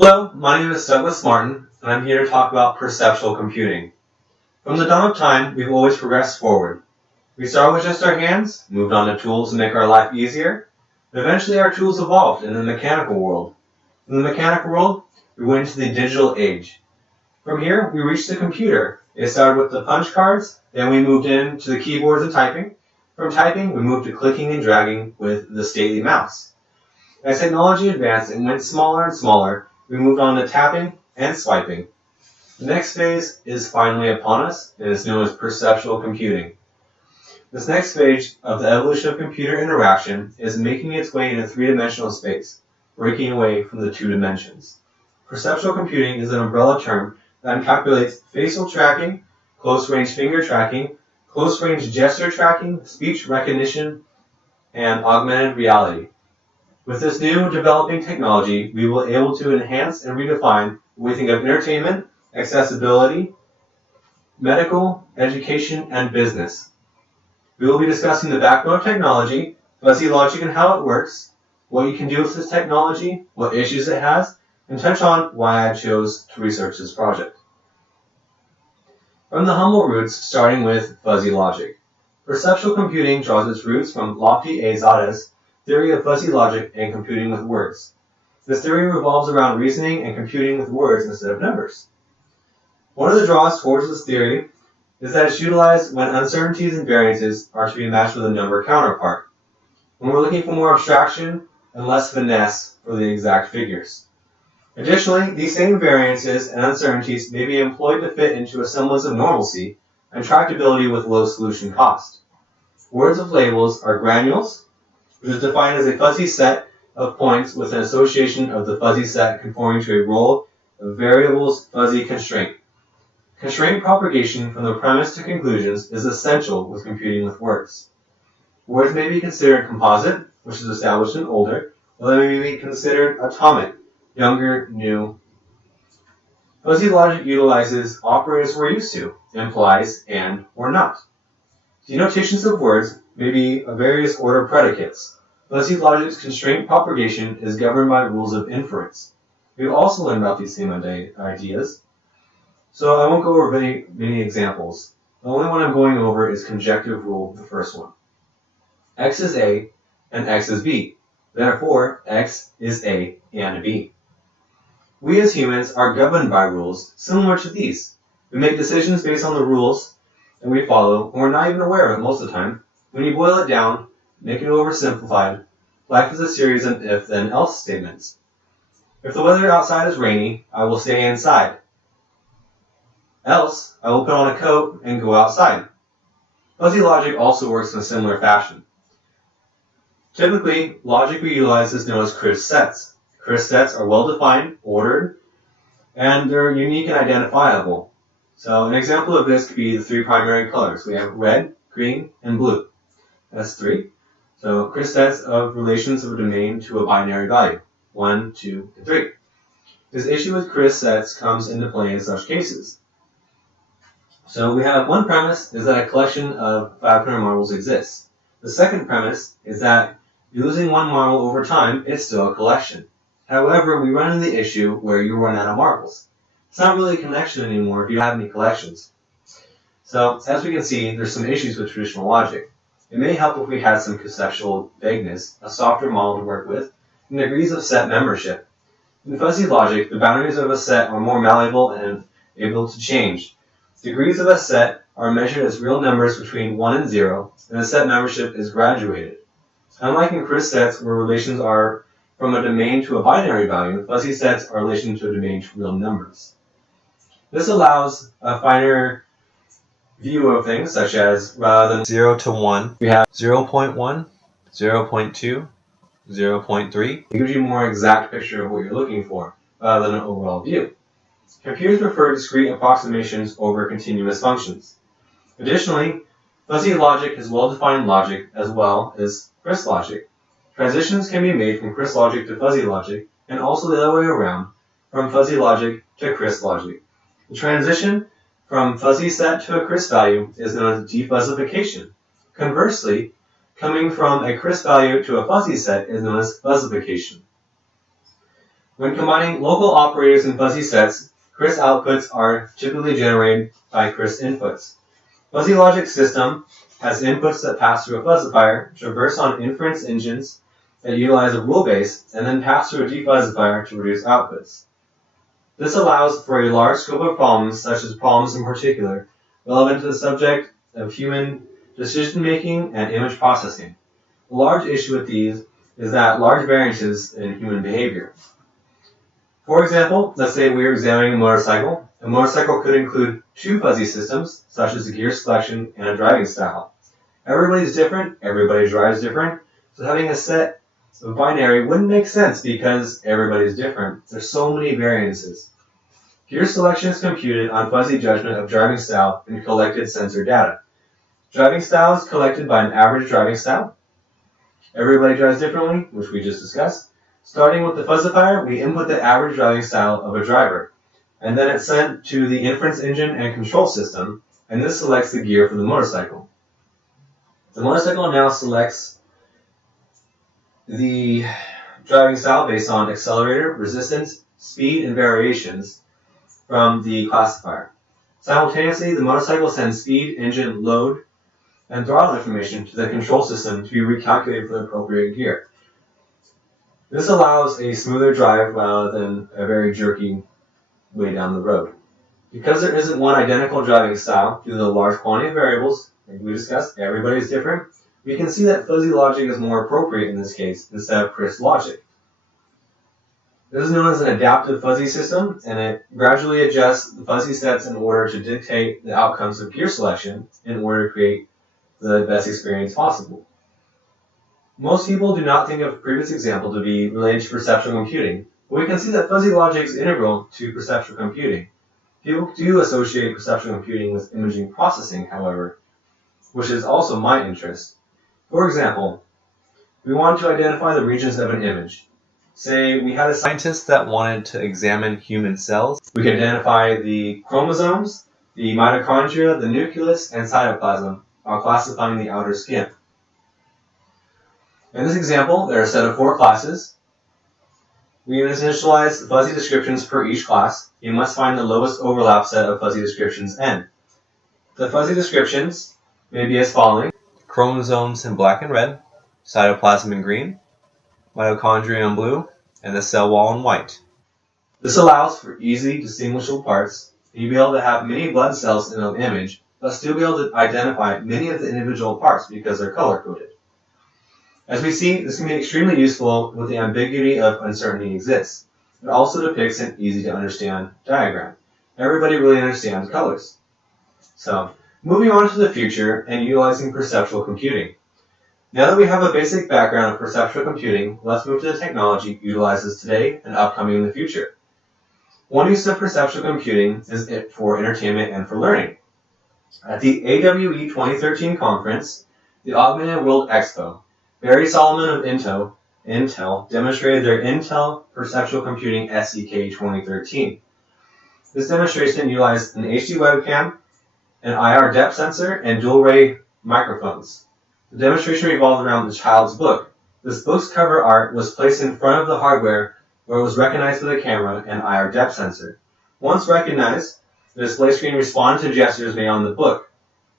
Hello, my name is Douglas Martin, and I'm here to talk about perceptual computing. From the dawn of time, we've always progressed forward. We started with just our hands, moved on to tools to make our life easier, and eventually our tools evolved in the mechanical world. In the mechanical world, we went into the digital age. From here, we reached the computer. It started with the punch cards, then we moved into the keyboards and typing. From typing, we moved to clicking and dragging with the stately mouse. As technology advanced and went smaller and smaller, we moved on to tapping and swiping. The next phase is finally upon us, and is known as perceptual computing. This next stage of the evolution of computer interaction is making its way into three-dimensional space, breaking away from the two dimensions. Perceptual computing is an umbrella term that encapsulates facial tracking, close-range finger tracking, close-range gesture tracking, speech recognition, and augmented reality. With this new developing technology, we will be able to enhance and redefine what we think of entertainment, accessibility, medical, education, and business. We will be discussing the backbone of technology, fuzzy logic and how it works, what you can do with this technology, what issues it has, and touch on why I chose to research this project. From the humble roots, starting with fuzzy logic. Perceptual computing draws its roots from Lofty A. Zada's theory of fuzzy logic and computing with words. This theory revolves around reasoning and computing with words instead of numbers. One of the draws towards this theory is that it's utilized when uncertainties and variances are to be matched with a number counterpart, when we're looking for more abstraction and less finesse for the exact figures. Additionally, these same variances and uncertainties may be employed to fit into a semblance of normalcy and tractability with low solution cost. Words of labels are granules, which is defined as a fuzzy set of points with an association of the fuzzy set conforming to a role of variables fuzzy constraint. Constraint propagation from the premise to conclusions is essential with computing with words. Words may be considered composite, which is established and older, or they may be considered atomic, younger, new. Fuzzy logic utilizes operators we're used to, implies, and, or not. Denotations of words may be of various order predicates. Fuzzy logic's constraint propagation is governed by rules of inference. We've also learned about these same ideas, so I won't go over many examples. The only one I'm going over is conjective rule, the first one. X is A and X is B. Therefore, X is A and B. We as humans are governed by rules similar to these. We make decisions based on the rules that we follow, and we're not even aware of it most of the time. When you boil it down, make it oversimplified, life is a series of if-then-else statements. If the weather outside is rainy, I will stay inside. Else, I will put on a coat and go outside. Fuzzy logic also works in a similar fashion. Typically, logic we utilize is known as Chris sets. Chris sets are well-defined, ordered, and they're unique and identifiable. So an example of this could be the three primary colors. We have red, green, and blue. That's three. So Chris sets of relations of a domain to a binary value, 1, 2, and 3. This issue with Chris sets comes into play in such cases. So we have one premise is that a collection of 500 marbles exists. The second premise is that losing one marble over time is still a collection. However, we run into the issue where you run out of marbles. It's not really a connection anymore if you don't have any collections. So as we can see, there's some issues with traditional logic. It may help if we had some conceptual vagueness, a softer model to work with, and degrees of set membership. In fuzzy logic, the boundaries of a set are more malleable and able to change. Degrees of a set are measured as real numbers between 1 and 0, and the set membership is graduated. Unlike in Chris sets, where relations are from a domain to a binary value, fuzzy sets are relations to a domain to real numbers. This allows a finer view of things, such as rather than 0 to 1, we have 0.1, 0.2, 0.3. It gives you a more exact picture of what you're looking for, rather than an overall view. Computers prefer discrete approximations over continuous functions. Additionally, fuzzy logic is well-defined logic as well as Chris logic. Transitions can be made from Chris logic to fuzzy logic, and also the other way around, from fuzzy logic to Chris logic. The transition from fuzzy set to a Chris value is known as defuzzification. Conversely, coming from a Chris value to a fuzzy set is known as fuzzification. When combining local operators in fuzzy sets, CRIS outputs are typically generated by CRIS inputs. Fuzzy logic system has inputs that pass through a fuzzifier, traverse on inference engines that utilize a rule base, and then pass through a defuzzifier to produce outputs. This allows for a large scope of problems, such as problems in particular, relevant to the subject of human decision-making and image processing. A large issue with these is that large variances in human behavior. For example, let's say we're examining a motorcycle. A motorcycle could include two fuzzy systems, such as a gear selection and a driving style. Everybody's different, everybody drives different, so having a set of binary wouldn't make sense because everybody's different. There's so many variances. Gear selection is computed on fuzzy judgment of driving style and collected sensor data. Driving style is collected by an average driving style. Everybody drives differently, which we just discussed. Starting with the fuzzifier, we input the average driving style of a driver, and then it's sent to the inference engine and control system, and this selects the gear for the motorcycle. The motorcycle now selects the driving style based on accelerator, resistance, speed, and variations from the classifier. Simultaneously, the motorcycle sends speed, engine, load, and throttle information to the control system to be recalculated for the appropriate gear. This allows a smoother drive rather than a very jerky way down the road. Because there isn't one identical driving style due to the large quantity of variables, like we discussed, everybody is different, we can see that fuzzy logic is more appropriate in this case instead of CRIS logic. This is known as an adaptive fuzzy system, and it gradually adjusts the fuzzy sets in order to dictate the outcomes of gear selection in order to create the best experience possible. Most people do not think of the previous example to be related to perceptual computing, but we can see that fuzzy logic is integral to perceptual computing. People do associate perceptual computing with imaging processing, however, which is also my interest. For example, we want to identify the regions of an image. Say we had a scientist that wanted to examine human cells. We could identify the chromosomes, the mitochondria, the nucleus, and cytoplasm while classifying the outer skin. In this example, there are a set of 4 classes. We initialize the fuzzy descriptions for each class. You must find the lowest overlap set of fuzzy descriptions n. The fuzzy descriptions may be as following: chromosomes in black and red, cytoplasm in green, mitochondria in blue, and the cell wall in white. This allows for easy distinguishable parts, and you'll be able to have many blood cells in an image, but still be able to identify many of the individual parts because they're color-coded. As we see, this can be extremely useful when the ambiguity of uncertainty exists. It also depicts an easy-to-understand diagram. Everybody really understands colors. So, moving on to the future and utilizing perceptual computing. Now that we have a basic background of perceptual computing, let's move to the technology it utilizes today and upcoming in the future. One use of perceptual computing is for entertainment and for learning. At the AWE 2013 conference, the Augmented World Expo, Barry Solomon of Intel demonstrated their Intel Perceptual Computing SDK 2013. This demonstration utilized an HD webcam, an IR depth sensor, and dual-ray microphones. The demonstration revolved around the child's book. This book's cover art was placed in front of the hardware where it was recognized by the camera and IR depth sensor. Once recognized, the display screen responded to gestures made on the book.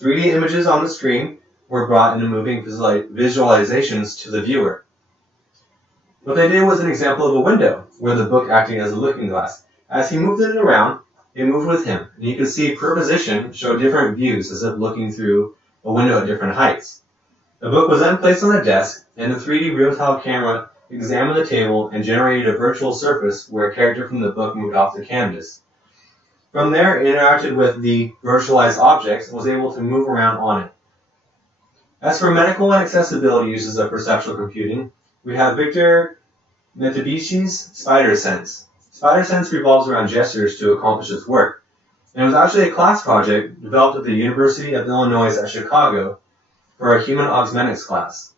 3D images on the screen were brought into moving visualizations to the viewer. What they did was an example of a window, where the book acting as a looking glass. As he moved it around, it moved with him, and you could see per position show different views as if looking through a window at different heights. The book was then placed on a desk, and the 3D real-time camera examined the table and generated a virtual surface where a character from the book moved off the canvas. From there, it interacted with the virtualized objects and was able to move around on it. As for medical and accessibility uses of perceptual computing, we have Victor Mitabishi's SpiderSense. SpiderSense revolves around gestures to accomplish its work, and it was actually a class project developed at the University of Illinois at Chicago for a human augmentics class.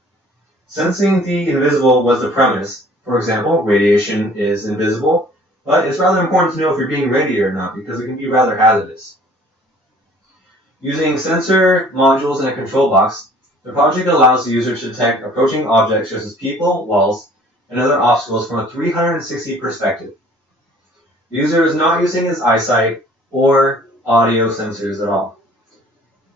Sensing the invisible was the premise. For example, radiation is invisible, but it's rather important to know if you're being radiated or not because it can be rather hazardous. Using sensor modules and a control box, the project allows the user to detect approaching objects such as people, walls, and other obstacles from a 360 perspective. The user is not using his eyesight or audio sensors at all.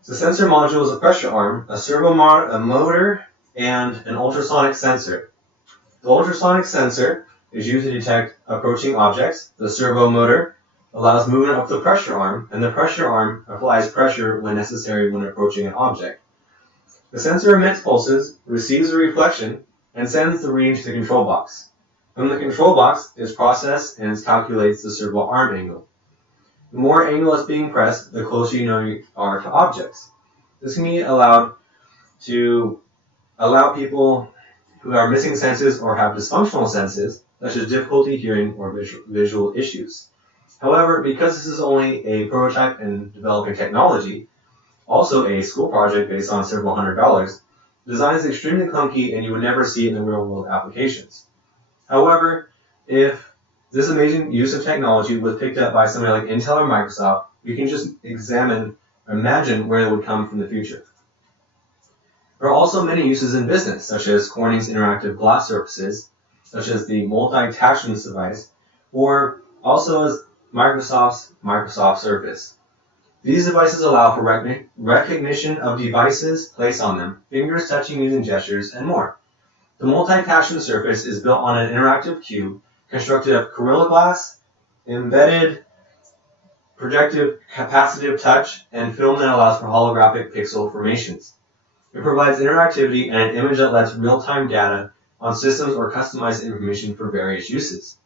The sensor module is a pressure arm, a servo motor, and an ultrasonic sensor. The ultrasonic sensor is used to detect approaching objects. The servo motor allows movement of the pressure arm, and the pressure arm applies pressure when necessary when approaching an object. The sensor emits pulses, receives a reflection, and sends the reading to the control box. From the control box, it is processed and it calculates the servo arm angle. The more angle is being pressed, the closer you are to objects. This can be allowed to allow people who are missing senses or have dysfunctional senses, such as difficulty hearing or visual issues. However, because this is only a prototype and developing technology, also a school project based on several $100s, the design is extremely clunky and you would never see it in the real-world applications. However, if this amazing use of technology was picked up by somebody like Intel or Microsoft, we can just imagine where it would come from the future. There are also many uses in business, such as Corning's interactive glass surfaces, such as the multi-attachments device, or also as Microsoft's Microsoft Surface. These devices allow for recognition of devices placed on them, fingers touching using gestures, and more. The multi-attachment surface is built on an interactive cube constructed of Gorilla Glass, embedded projective capacitive touch, and film that allows for holographic pixel formations. It provides interactivity and an image that lets real-time data on systems or customized information for various uses.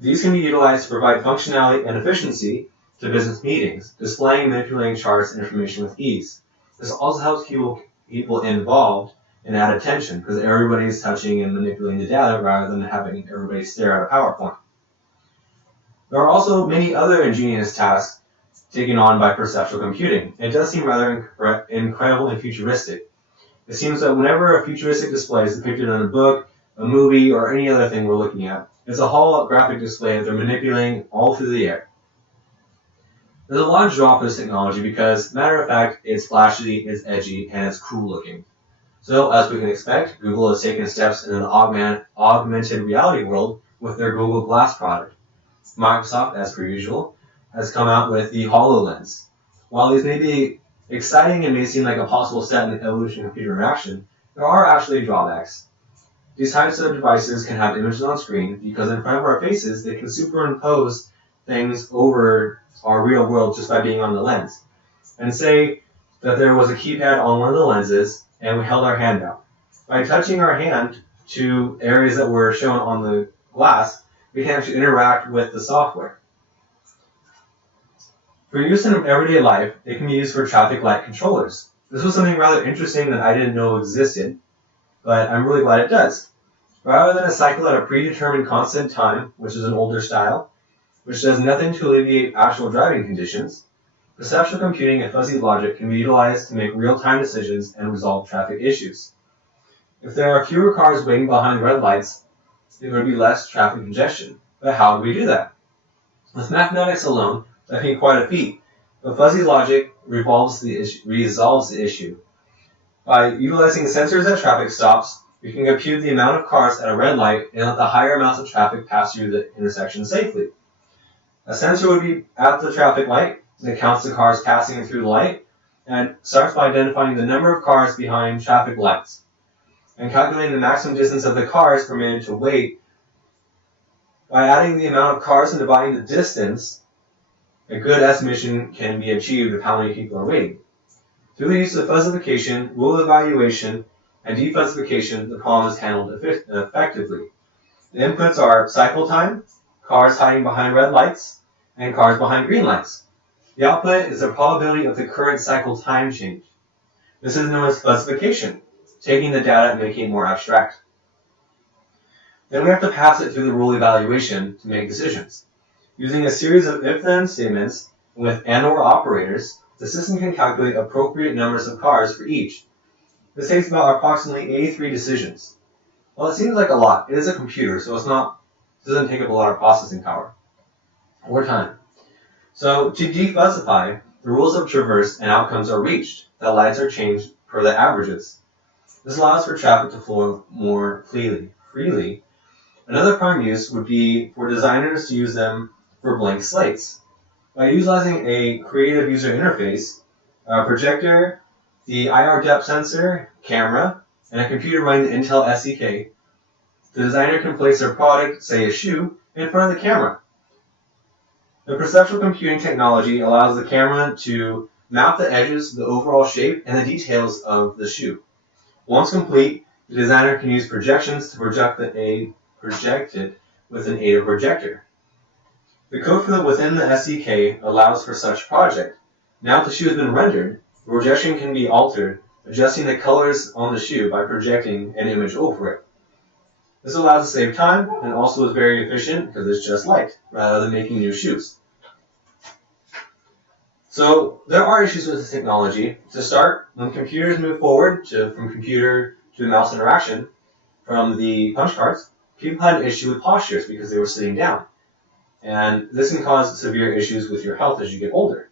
These can be utilized to provide functionality and efficiency to business meetings, displaying and manipulating charts and information with ease. This also helps people involved and add attention because everybody is touching and manipulating the data rather than having everybody stare at a PowerPoint. There are also many other ingenious tasks taken on by perceptual computing. It does seem rather incredible and futuristic. It seems that whenever a futuristic display is depicted in a book, a movie, or any other thing we're looking at, it's a holographic display that they're manipulating all through the air. There's a lot of draw for this technology because, matter of fact, it's flashy, it's edgy, and it's cool looking. So, as we can expect, Google has taken steps in the augmented reality world with their Google Glass product. Microsoft, as per usual, has come out with the HoloLens. While these may be exciting and may seem like a possible step in the evolution of computer interaction, there are actually drawbacks. These types of devices can have images on screen because in front of our faces, they can superimpose things over our real world just by being on the lens. And say that there was a keypad on one of the lenses and we held our hand out. By touching our hand to areas that were shown on the glass, we can actually interact with the software. For use in everyday life, it can be used for traffic light controllers. This was something rather interesting that I didn't know existed, but I'm really glad it does. Rather than a cycle at a predetermined constant time, which is an older style, which does nothing to alleviate actual driving conditions, perceptual computing and fuzzy logic can be utilized to make real-time decisions and resolve traffic issues. If there are fewer cars waiting behind red lights, there would be less traffic congestion. But how do we do that? With mathematics alone, that can be quite a feat, but fuzzy logic resolves the issue. By utilizing sensors at traffic stops, we can compute the amount of cars at a red light and let the higher amounts of traffic pass through the intersection safely. A sensor would be at the traffic light that counts the cars passing through the light and starts by identifying the number of cars behind traffic lights and calculating the maximum distance of the cars permitted to wait. By adding the amount of cars and dividing the distance, a good estimation can be achieved of how many people are waiting. Through the use of fuzzification, rule evaluation, and defuzzification, the problem is handled effectively. The inputs are cycle time, cars hiding behind red lights, and cars behind green lights. The output is the probability of the current cycle time change. This is known as fuzzification, taking the data and making it more abstract. Then we have to pass it through the rule evaluation to make decisions. Using a series of if-then statements with and/or operators, the system can calculate appropriate numbers of cars for each. This takes about approximately 83 decisions. While it seems like a lot, it is a computer, so it doesn't take up a lot of processing power or time. So to defuzzify, the rules of traverse and outcomes are reached. The lights are changed per the averages. This allows for traffic to flow more freely. freely. Another prime use would be for designers to use them for blank slates. By utilizing a creative user interface, a projector, the IR depth sensor, camera, and a computer running the Intel SDK, the designer can place their product, say a shoe, in front of the camera. The perceptual computing technology allows the camera to map the edges, the overall shape, and the details of the shoe. Once complete, the designer can use projections to project it with an aided projector. The code within the SDK allows for such project. Now that the shoe has been rendered, the projection can be altered, adjusting the colors on the shoe by projecting an image over it. This allows to save time and also is very efficient because it's just light, rather than making new shoes. So there are issues with this technology. To start, when computers move forward from computer to mouse interaction from the punch cards, people had an issue with postures because they were sitting down. And this can cause severe issues with your health as you get older.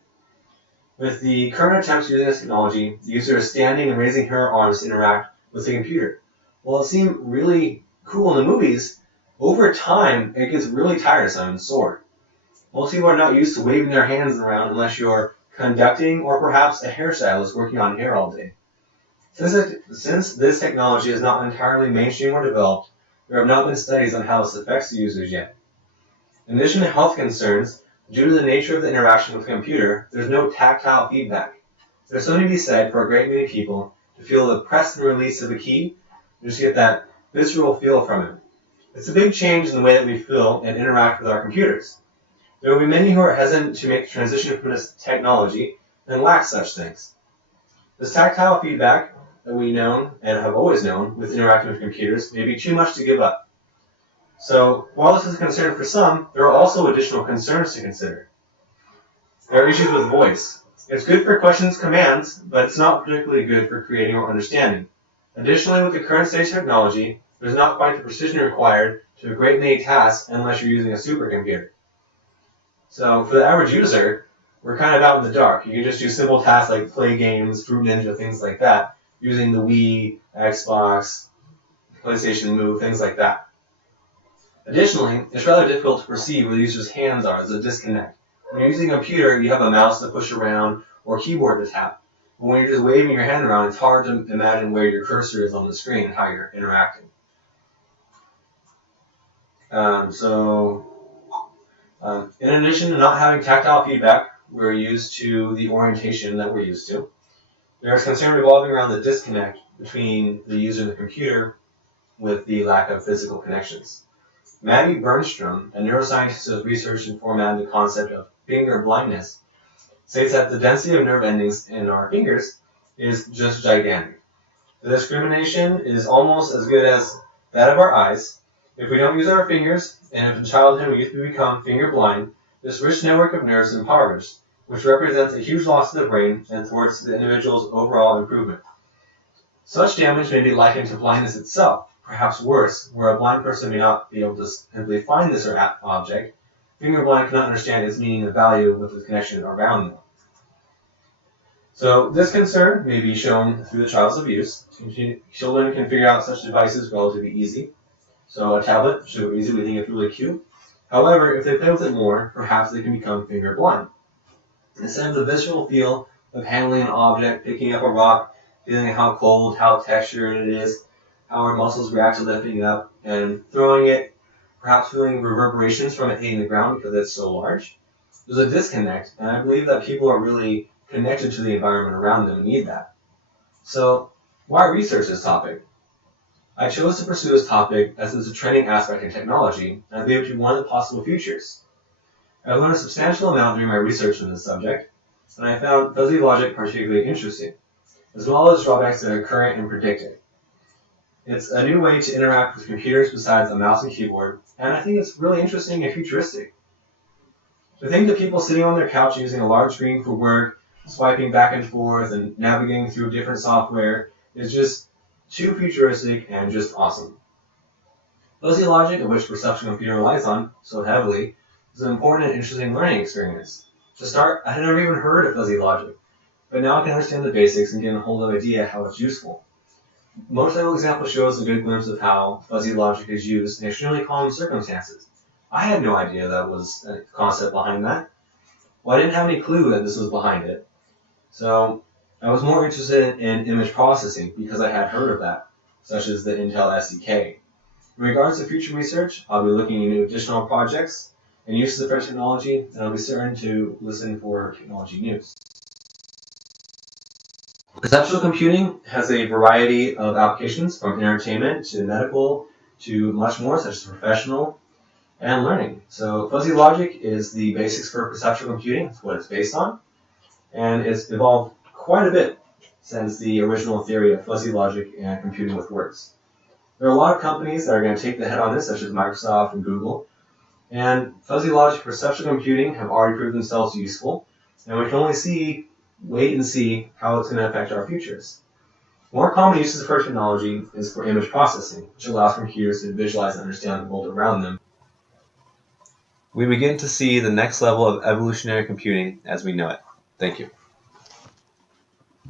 With the current attempts using this technology, the user is standing and raising her arms to interact with the computer. While it seemed really cool in the movies, over time it gets really tiresome and sore. Most people are not used to waving their hands around unless you're conducting or perhaps a hairstylist working on hair all day. Since this technology is not entirely mainstream or developed, there have not been studies on how this affects the users yet. In addition to health concerns, due to the nature of the interaction with the computer, there's no tactile feedback. There's something to be said for a great many people to feel the press and release of a key and just get that visceral feel from it. It's a big change in the way that we feel and interact with our computers. There will be many who are hesitant to make the transition from this technology and lack such things. This tactile feedback that we know and have always known with interacting with computers may be too much to give up. So, while this is a concern for some, there are also additional concerns to consider. There are issues with voice. It's good for questions, commands, but it's not particularly good for creating or understanding. Additionally, with the current stage technology, there's not quite the precision required to a great many tasks unless you're using a supercomputer. So, for the average user, we're kind of out in the dark. You can just do simple tasks like play games, Fruit Ninja, things like that, using the Wii, Xbox, PlayStation Move, things like that. Additionally, it's rather difficult to perceive where the user's hands are. There's a disconnect. When you're using a computer, you have a mouse to push around or a keyboard to tap. But when you're just waving your hand around, it's hard to imagine where your cursor is on the screen and how you're interacting. In addition to not having tactile feedback, we're used to the orientation that we're used to. There's concern revolving around the disconnect between the user and the computer with the lack of physical connections. Maggie Bernstrom, a neuroscientist who has researched and formatted the concept of finger blindness, states that the density of nerve endings in our fingers is just gigantic. The discrimination is almost as good as that of our eyes. If we don't use our fingers, and if in childhood we become finger blind, this rich network of nerves impovers, which represents a huge loss to the brain and thwarts the individual's overall improvement. Such damage may be likened to blindness itself, perhaps worse, where a blind person may not be able to simply find this object. Finger blind cannot understand its meaning and value with its connection around them. So this concern may be shown through the child's abuse. Children can figure out such devices relatively easy. So a tablet should go easy, we think it's really cute. However, if they play with it more, perhaps they can become finger blind. Instead of the visceral feel of handling an object, picking up a rock, feeling how cold, how textured it is, how our muscles react to lifting it up, and throwing it, perhaps feeling reverberations from it hitting the ground because it's so large, there's a disconnect, and I believe that people are really connected to the environment around them and need that. So, why research this topic? I chose to pursue this topic as it's a trending aspect in technology, and I believe it to be one of the possible futures. I learned a substantial amount during my research on this subject, and I found fuzzy logic particularly interesting, as well as drawbacks that are current and predicted. It's a new way to interact with computers besides a mouse and keyboard, and I think it's really interesting and futuristic. To think that people sitting on their couch using a large screen for work, swiping back and forth, and navigating through different software is just too futuristic and just awesome. Fuzzy logic, of which perceptual computing relies on so heavily, is an important and interesting learning experience. To start, I had never even heard of fuzzy logic, but now I can understand the basics and get a hold of the idea how it's useful. motorcycle example shows a good glimpse of how fuzzy logic is used in extremely common circumstances. I had no idea that was a concept behind that. Well, I didn't have any clue that this was behind it. So I was more interested in image processing because I had heard of that, such as the Intel SDK. In regards to future research, I'll be looking into additional projects and uses of French technology, and I'll be certain to listen for technology news. Perceptual computing has a variety of applications, from entertainment to medical to much more, such as professional and learning. So fuzzy logic is the basics for perceptual computing. It's what it's based on, and it's evolved quite a bit since the original theory of fuzzy logic and computing with words. There are a lot of companies that are going to take the head on this, such as Microsoft and Google, and fuzzy logic and perceptual computing have already proved themselves useful, and we can only wait and see how it's going to affect our futures. More common uses for technology is for image processing, which allows computers to visualize and understand the world around them. We begin to see the next level of evolutionary computing as we know it. Thank you.